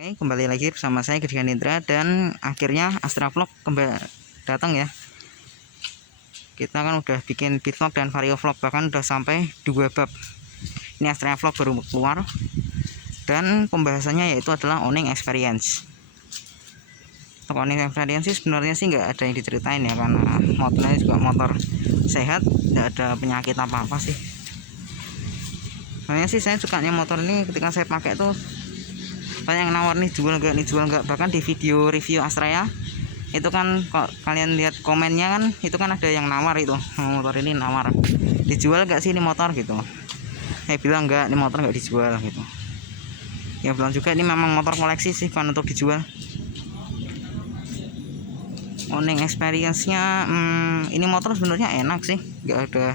Oke, kembali lagi bersama saya Gedian Indra dan akhirnya Astra Vlog kembali datang ya. Kita kan udah bikin beat vlog dan vario vlog, bahkan udah sampai 2 bab. Ini Astra Vlog baru keluar dan pembahasannya yaitu adalah owning experience. Untuk owning experience sih sebenarnya sih nggak ada yang diceritain ya, karena motornya juga motor sehat, nggak ada penyakit apa-apa sih. Sebenarnya sih saya sukanya motor ini ketika saya pakai tuh banyak yang nawar nih, jual nggak, bahkan di video review Astrea itu kan kok kalian lihat komennya kan, itu kan ada yang nawar itu motor ini, nawar dijual nggak sih ini motor gitu. Saya bilang nggak, ini motor nggak dijual gitu ya. Bilang juga ini memang motor koleksi sih, kan untuk dijual. Owning experience nya ini motor sebenarnya enak sih, nggak ada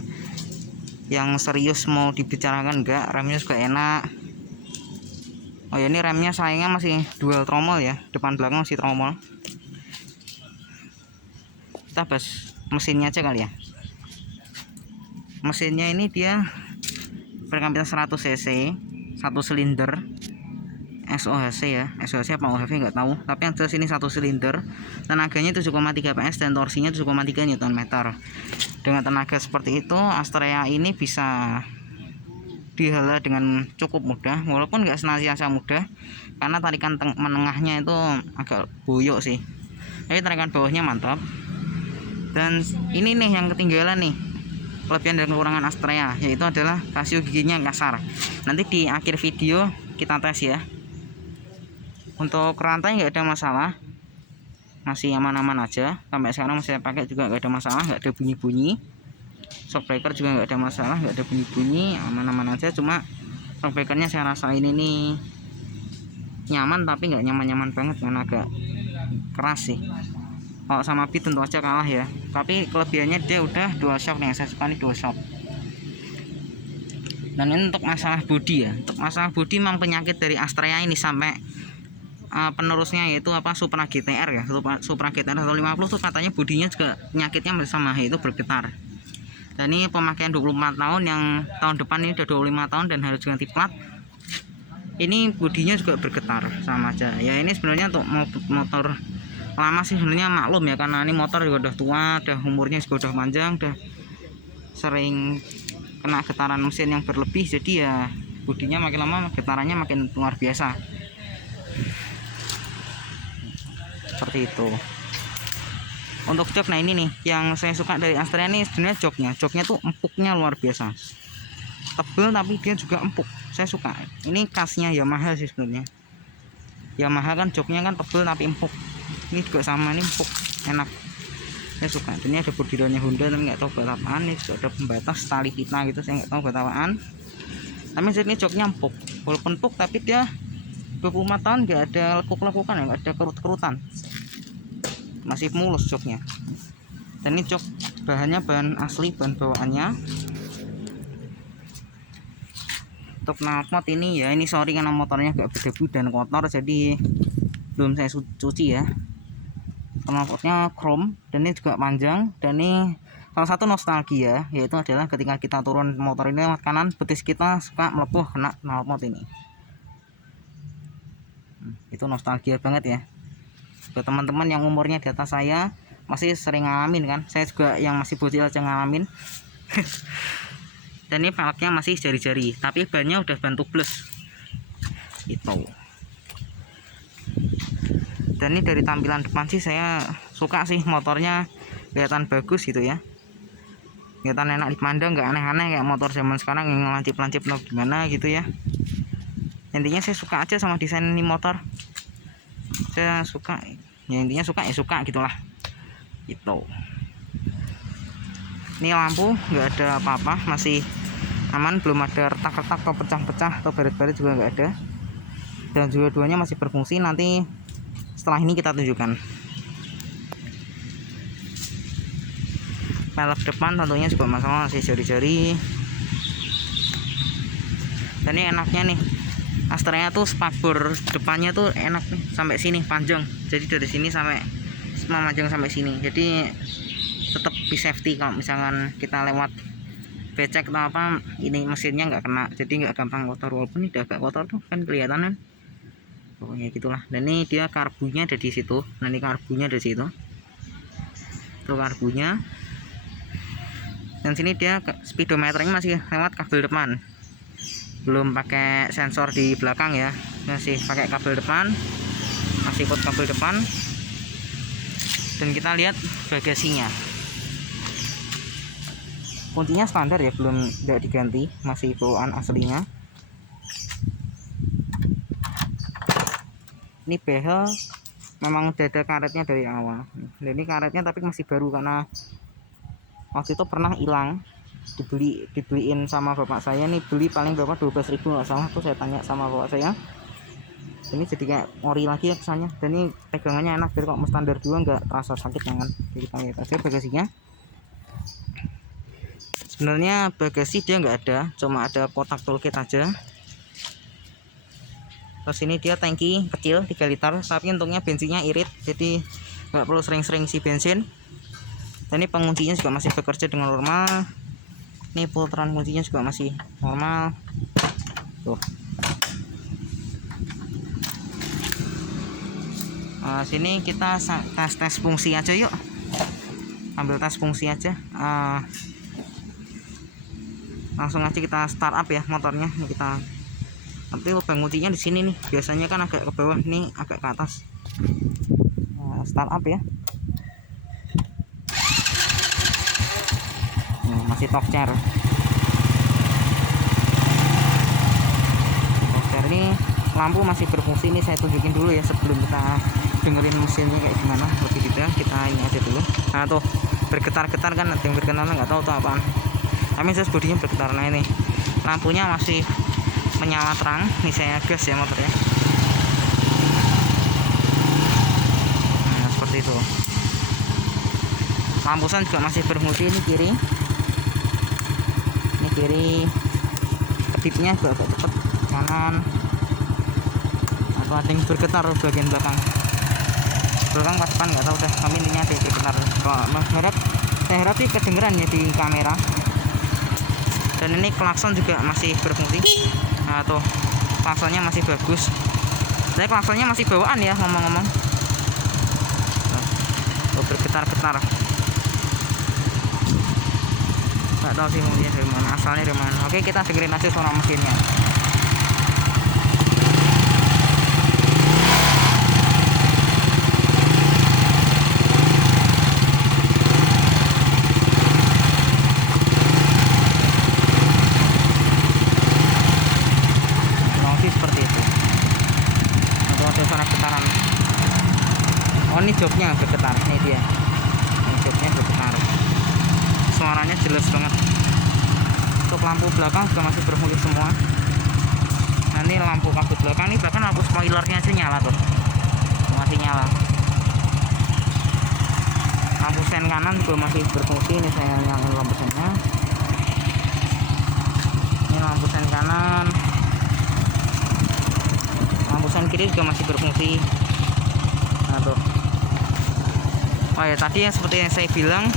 yang serius mau dibicarakan, nggak. Remnya juga enak. Oh ya, ini remnya sayangnya masih dual tromol ya, depan belakang masih tromol. Kita bahas mesinnya aja kali ya. Mesinnya ini dia berkapasitas 100 cc, 1 silinder, SOHC ya, SOHC apa OHV nggak tahu, tapi yang jelas ini 1 silinder. Tenaganya 7,3 PS dan torsinya 7,3 Nm. Dengan tenaga seperti itu, Astrea ini bisa dihala dengan cukup mudah, walaupun nggak senantiasa mudah karena tarikan menengahnya itu agak boyok sih, tapi tarikan bawahnya mantap. Dan ini nih yang ketinggalan nih, kelebihan dan kekurangan Astrea, yaitu adalah rasio giginya kasar. Nanti di akhir video kita tes ya. Untuk rantai nggak ada masalah, masih aman-aman aja. Sampai sekarang saya pakai juga nggak ada masalah, nggak ada bunyi-bunyi. Shockbreaker juga nggak ada masalah, nggak ada bunyi-bunyi, aman-aman aja. Cuma shockbreakernya saya rasain ini nyaman, tapi nggak nyaman-nyaman banget karena agak keras sih. Kalau sama beat tentu aja kalah ya, tapi kelebihannya dia udah dual shock nih, saya suka nih dual shock. Dan ini untuk masalah bodi ya, untuk masalah bodi memang penyakit dari Astrea ini sampai penerusnya yaitu apa, Supra GTR ya, Supra GTR 150 tuh katanya bodinya juga penyakitnya sama, yaitu bergetar. Dan ini pemakaian 24 tahun, yang tahun depan ini udah 25 tahun dan harus ganti plat. Ini bodinya juga bergetar, sama aja ya. Ini sebenarnya untuk motor lama sih sebenarnya maklum ya, karena ini motor juga udah tua, udah umurnya juga udah panjang, udah sering kena getaran mesin yang berlebih, jadi ya bodinya makin lama getarannya makin luar biasa seperti itu. Untuk jok, nah ini nih yang saya suka dari Astrea ini sebenarnya joknya tuh empuknya luar biasa, tebel tapi dia juga empuk, saya suka. Ini khasnya Yamaha sih sebenarnya. Yamaha kan joknya kan tebel tapi empuk, ini juga sama, ini empuk, enak, saya suka. Ini ada bordirannya Honda tapi nggak tahu buat apaan. Ini juga ada pembatas tali pita gitu, saya nggak tahu buat apaan. Tapi ini joknya empuk, walaupun empuk tapi dia 25 tahun nggak ada lekuk-lekukan ya, nggak ada kerut-kerutan, masih mulus joknya. Dan ini jok bahannya bahan asli, bahan bawaannya. Untuk knalpot ini ya, ini sorry karena motornya agak berdebu dan kotor, jadi belum saya cuci ya. Knalpotnya chrome dan ini juga panjang. Dan ini salah satu nostalgia, yaitu adalah ketika kita turun motor ini lewat kanan, betis kita suka melepuh kena knalpot ini. Itu nostalgia banget ya. Buat teman-teman yang umurnya di atas saya masih sering ngalamin kan, saya juga yang masih bocil aja ngalamin. Dan ini velgnya masih jari-jari, tapi bannya udah ban tubeless itu. Dan ini dari tampilan depan sih saya suka sih, motornya kelihatan bagus gitu ya, kelihatan enak dipandang, nggak aneh-aneh kayak motor zaman sekarang yang lancip-lancip no gimana gitu ya. Intinya saya suka aja sama desain ini motor, saya suka ya, intinya suka ya suka gitulah itu. Ini lampu nggak ada apa-apa, masih aman, belum ada retak-retak atau pecah-pecah atau baret-baret juga nggak ada. Dan juga duanya masih berfungsi, nanti setelah ini kita tunjukkan. Pelek depan tentunya juga masalah, masih jari-jari. Dan ini enaknya nih, Astrea tuh spakbor depannya tuh enak nih, sampai sini panjang, jadi dari sini sampai memanjang sampai sini, jadi tetap di safety. Kalau misalkan kita lewat becek atau apa, ini mesinnya nggak kena, jadi nggak gampang kotor. Walaupun ini agak kotor tuh kan kelihatan kan, pokoknya gitulah. Dan ini dia karbunya ada di situ. Nah ini karbunya ada di situ, tuh karbunya. Dan sini dia speedometernya masih lewat kabel depan, belum pakai sensor di belakang ya, masih pakai kabel depan, masih ikut kabel depan. Dan kita lihat bagasinya, kuncinya standar ya, belum, tidak diganti, masih bawaan aslinya. Ini behel memang udah ada karetnya dari awal. Dan ini karetnya tapi masih baru karena waktu itu pernah hilang, dibeliin sama bapak saya. Nih beli paling berapa, 12.000 nggak salah tuh, saya tanya sama bapak saya. Ini jadi kayak ori lagi ya kesannya. Dan ini pegangannya enak, biar kok standar juga nggak terasa sakit tangan. Jadi kita lihat aja bagasinya. Sebenarnya bagasi dia nggak ada, cuma ada kotak toolkit aja. Terus ini dia tangki kecil 3 liter, tapi untungnya bensinnya irit, jadi nggak perlu sering-sering isi bensin. Dan ini penguncinya juga masih bekerja dengan normal. Ini putaran kuncinya juga masih normal. Tuh. Nah, sini kita tes fungsi aja yuk. Ambil tes fungsi aja. Langsung aja kita startup ya motornya. Ini kita, tapi lubang kuncinya di sini nih, biasanya kan agak ke bawah, nih agak ke atas. Nah, startup ya. Nah, masih talk chair. Ini lampu masih berfungsi. Ini saya tunjukin dulu ya sebelum kita dengerin mesinnya kayak gimana lebih detail. Kita ini aja dulu. Nah tuh bergetar-getar kan, ada yang bergetar nggak tahu tuh apaan, tapi saya bodinya bergetar. Nah ini lampunya masih menyala terang. Ini saya gas ya motornya. Nah seperti itu. Lampu sen juga masih berfungsi. Ini kiri, ini kiri kedipnya juga agak cepat. Kanan atau ada yang bergetar bagian belakang pas depan nggak tahu deh, kami ini ada yang bergetar. Kalau saya harap sih kedengeran ya di kamera. Dan ini klakson juga masih berfungsi. Nah tuh klaksonnya masih bagus. Saya klaksonnya masih bawaan ya, ngomong-ngomong. Tuh bergetar-getar. Nggak tahu sih mungkin dari mana, asalnya dari mana. Oke, kita dengerin aja suara mesinnya. Seperti itu. Atau ada suara getaran. Oh ini joknya bergetar. Ini dia. Ini joknya bergetar. Suaranya jelas banget. Untuk lampu belakang juga masih berfungsi semua. Nah ini lampu kabut belakang, ini bahkan lampu spoilernya aja nyala tuh, masih nyala. Lampu sen kanan juga masih berfungsi. Ini saya nyalain lampu sennya. Ini lampu sen kanan. Lampu sen kiri juga masih berfungsi. Nah tuh. Oh ya tadi yang seperti yang saya bilang,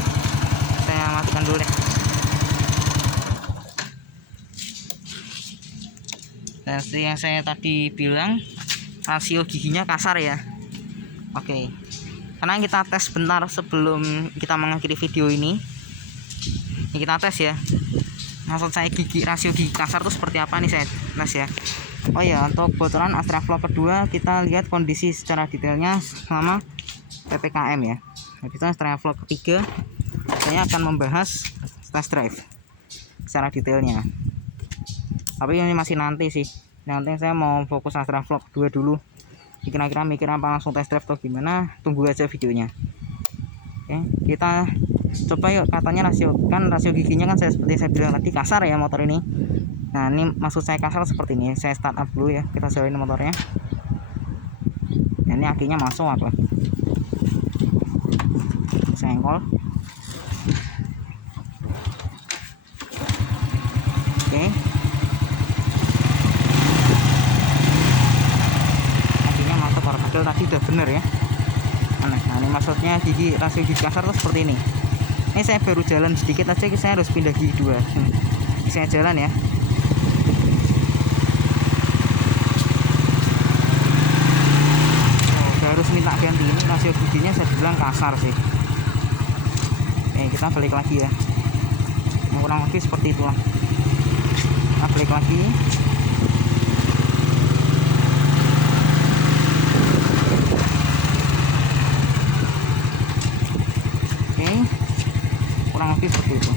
saya matikan dulu deh. Dan seperti yang saya tadi bilang, rasio giginya kasar ya. Oke. Karena kita tes bentar sebelum kita mengakhiri video ini. Ini kita tes ya. Maksud saya rasio gigi kasar itu seperti apa nih, saya tes ya. Oh ya, untuk bocoran Astra Vlog kedua kita lihat kondisi secara detailnya selama PPKM ya. Nah, kita Astra Vlog ketiga saya akan membahas test drive secara detailnya. Tapi ini masih nanti sih. Nanti saya mau fokus Astra Vlog 2 dulu. Kira-kira mikir apa langsung test drive atau gimana? Tunggu aja videonya. Oke, kita coba yuk. Katanya rasio giginya kan seperti saya bilang tadi kasar ya motor ini. Nah ini maksud saya kasar seperti ini. Saya start up dulu ya, kita jalanin motornya. Nah, ini akinya masuk apa? Senggol. Oke. Akinya masuk, padahal tadi udah bener ya. Nah ini maksudnya rasio gigi kasar tuh seperti ini. Ini saya baru jalan sedikit aja, saya harus pindah gigi 2. Saya jalan ya. rasio giginya saya bilang kasar sih. Oke, kita balik lagi ya. Kurang lebih seperti itulah. Kita balik lagi. Oke, kurang lebih seperti itu.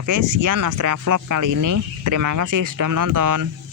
Oke, sekian Astrea Vlog kali ini. Terima kasih sudah menonton.